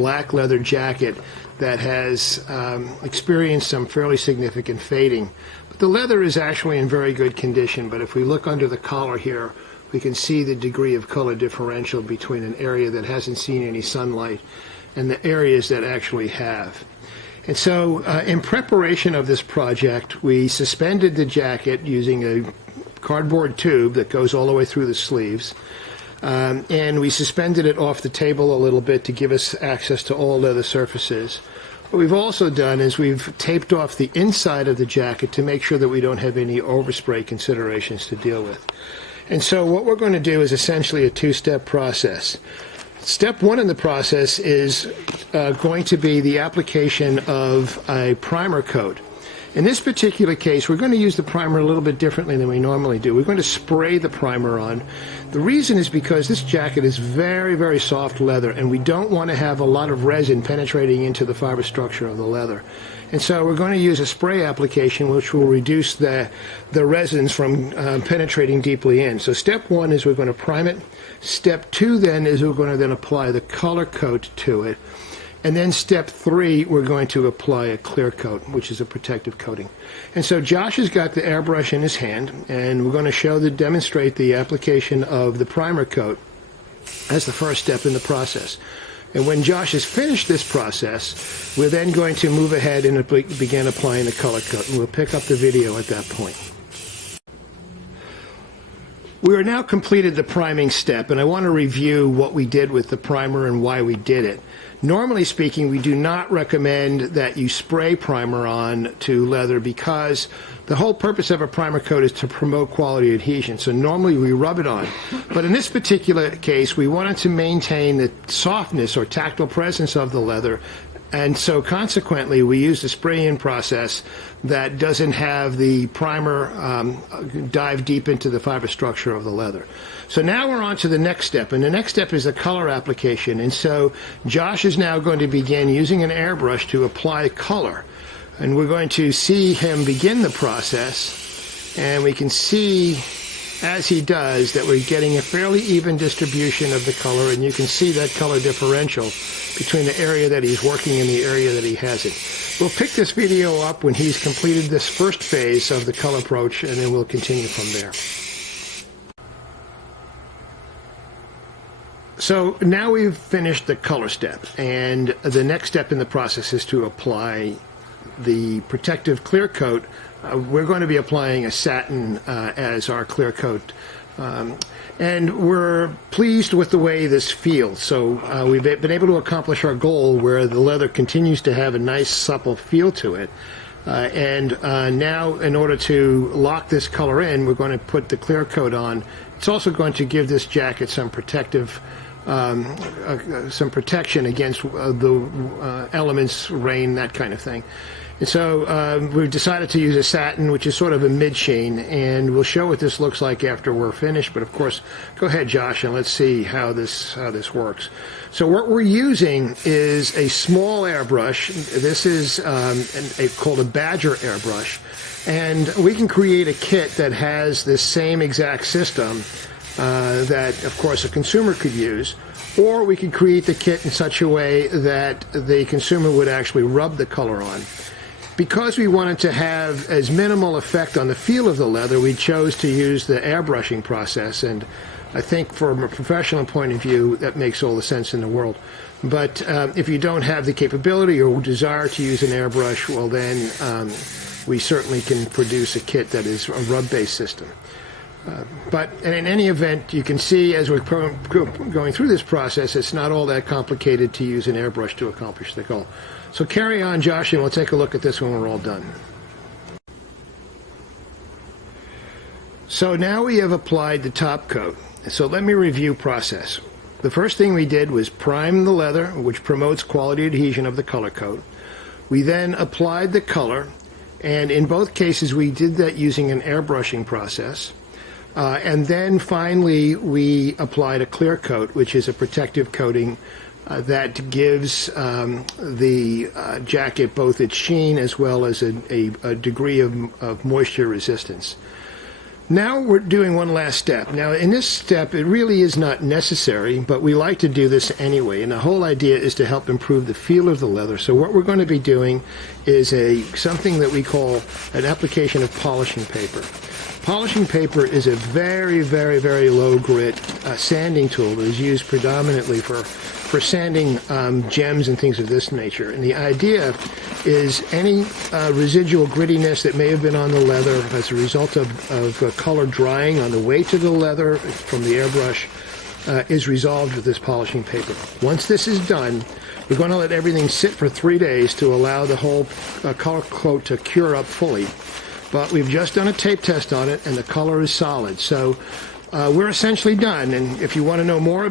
black leather jacket that has experienced some fairly significant fading. But the leather is actually in very good condition, but if we look under the collar here, we can see the degree of color differential between an area that hasn't seen any sunlight and the areas that actually have. And so in preparation of this project, we suspended the jacket using a cardboard tube that goes all the way through the sleeves. And we suspended it off the table a little bit to give us access to all leather surfaces. What we've also done is we've taped off the inside of the jacket to make sure that we don't have any overspray considerations to deal with. And so what we're going to do is essentially a two-step process. Step one in the process is going to be the application of a primer coat. In this particular case, we're going to use the primer a little bit differently than we normally do. We're going to spray the primer on. The reason is because this jacket is very, very soft leather, and we don't want to have a lot of resin penetrating into the fiber structure of the leather. And so we're going to use a spray application which will reduce the resins from penetrating deeply in. So step one is we're going to prime it. Step two then is we're going to then apply the color coat to it. And then step three, we're going to apply a clear coat, which is a protective coating. And so Josh has got the airbrush in his hand, and we're going to demonstrate the application of the primer coat as the first step in the process. And when Josh has finished this process, we're then going to move ahead and begin applying the color coat, and we'll pick up the video at that point. We are now completed the priming step, and I want to review what we did with the primer and why we did it. Normally speaking, we do not recommend that you spray primer on to leather because the whole purpose of a primer coat is to promote quality adhesion. So normally we rub it on. But in this particular case, we wanted to maintain the softness or tactile presence of the leather. And so consequently, we used a spray-in process that doesn't have the primer dive deep into the fiber structure of the leather. So now we're on to the next step, and the next step is the color application. And so Josh is now going to begin using an airbrush to apply color. And we're going to see him begin the process, and we can see as he does that we're getting a fairly even distribution of the color, and you can see that color differential between the area that he's working and the area that he hasn't. We'll pick this video up when he's completed this first phase of the color approach, and then we'll continue from there. So now we've finished the color step, and the next step in the process is to apply the protective clear coat. We're going to be applying a satin as our clear coat, and we're pleased with the way this feels. So we've been able to accomplish our goal where the leather continues to have a nice supple feel to it. And now in order to lock this color in, we're going to put the clear coat on. It's also going to give this jacket some protective some protection against the elements, rain, that kind of thing. And so we've decided to use a satin, which is sort of a mid-sheen, and we'll show what this looks like after we're finished. But of course, go ahead, Josh, and let's see how this works. So what we're using is a small airbrush. This is called a Badger airbrush, and we can create a kit that has this same exact system that, of course, a consumer could use, or we could create the kit in such a way that the consumer would actually rub the color on. Because we wanted to have as minimal effect on the feel of the leather, we chose to use the airbrushing process, and I think from a professional point of view, that makes all the sense in the world. But if you don't have the capability or desire to use an airbrush, well then we certainly can produce a kit that is a rub-based system. But in any event, you can see as we're going through this process, it's not all that complicated to use an airbrush to accomplish the goal. So carry on, Josh, and we'll take a look at this when we're all done. So now we have applied the top coat. So let me review process. The first thing we did was prime the leather, which promotes quality adhesion of the color coat. We then applied the color, and in both cases we did that using an airbrushing process. And then finally we applied a clear coat, which is a protective coating that gives the jacket both its sheen as well as a degree of moisture resistance. Now we're doing one last step. Now in this step, it really is not necessary, but we like to do this anyway. And the whole idea is to help improve the feel of the leather. So what we're going to be doing is something that we call an application of polishing paper. Polishing paper is a very, very, very low grit sanding tool that is used predominantly for sanding gems and things of this nature. And the idea is any residual grittiness that may have been on the leather as a result of color drying on the way to the leather from the airbrush is resolved with this polishing paper. Once this is done, we're going to let everything sit for 3 days to allow the whole color coat to cure up fully. But we've just done a tape test on it, and the color is solid. So we're essentially done. And if you want to know more